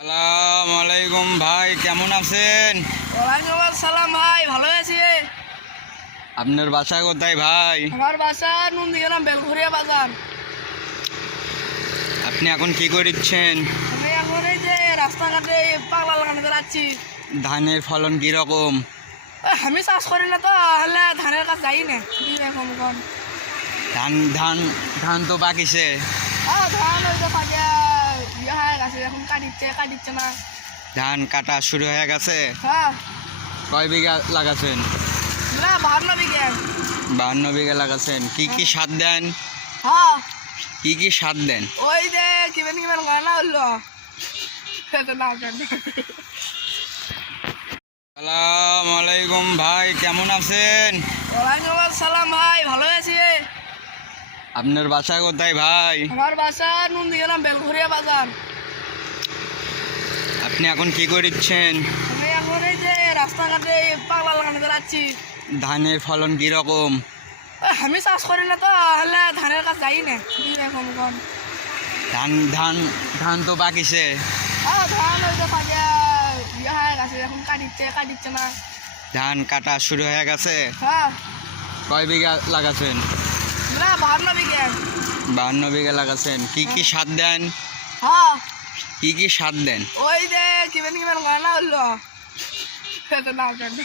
আসসালামু আলাইকুম ভাই, কেমন আছেন? ওয়ালাইকুম আসসালাম ভাই, ভালো আছি। আপনার বাসা কোথায় ভাই? আমার বাসা নন্দীগ্রাম বেলঘরিয়া বাজার। আপনি এখন কি করছেন? আমি এখন এই যে রাস্তাঘাটে পাগলা লাগানো যাচ্ছি। ধানের ফলন কি রকম? আমি চাষ করি না তো, হলে ধানের কাছে যাই না। এখন কোন ধান ধান ধান তো পাকিছে। ধান ওই তো পাকে ইয়ে হয়ে গেছে, এখন কাটিচ্ছে না। ধান কাটা শুরু হয়ে গেছে। হ্যাঁ, কয় বিঘা লাগাছেন? না 52 বিঘা। 52 বিঘা লাগাছেন। কি কি সার দেন? হ্যাঁ, কি কি সার দেন? ওই যে কিবেন গয়না হলো না জানি। আসসালামু আলাইকুম ভাই, কেমন আছেন? ওয়ালাইকুম আসসালাম ভাই, ভালো আছি। আপনার বাসা কোথায় ভাই? আমার বাসা নন্দীগ্রাম বেলঘরিয়া বাজার। আপনি এখন কি করছেন? আমি এখন এই যে রাস্তাঘাটে পাগলা লাগানো যাচ্ছি। ধানের ফলন কি রকম? আমি চাষ করি না তো, হলে ধানের কাছে যাই না। এখন কোন ধান ধান ধান তো পাকিছে। ধান ওই তো পাকে ইয়ে হয়ে গেছে, এখন কাটিচ্ছে না। ধান কাটা শুরু হয়ে গেছে। হ্যাঁ, কয় বিঘা লাগাছেন? না 52 বিঘা। 52 বিঘা লাগাছেন। কি কি সার দেন? হ্যাঁ, কি কি সার দেন? ওই যে কিবেন গয়না হলো না জানি।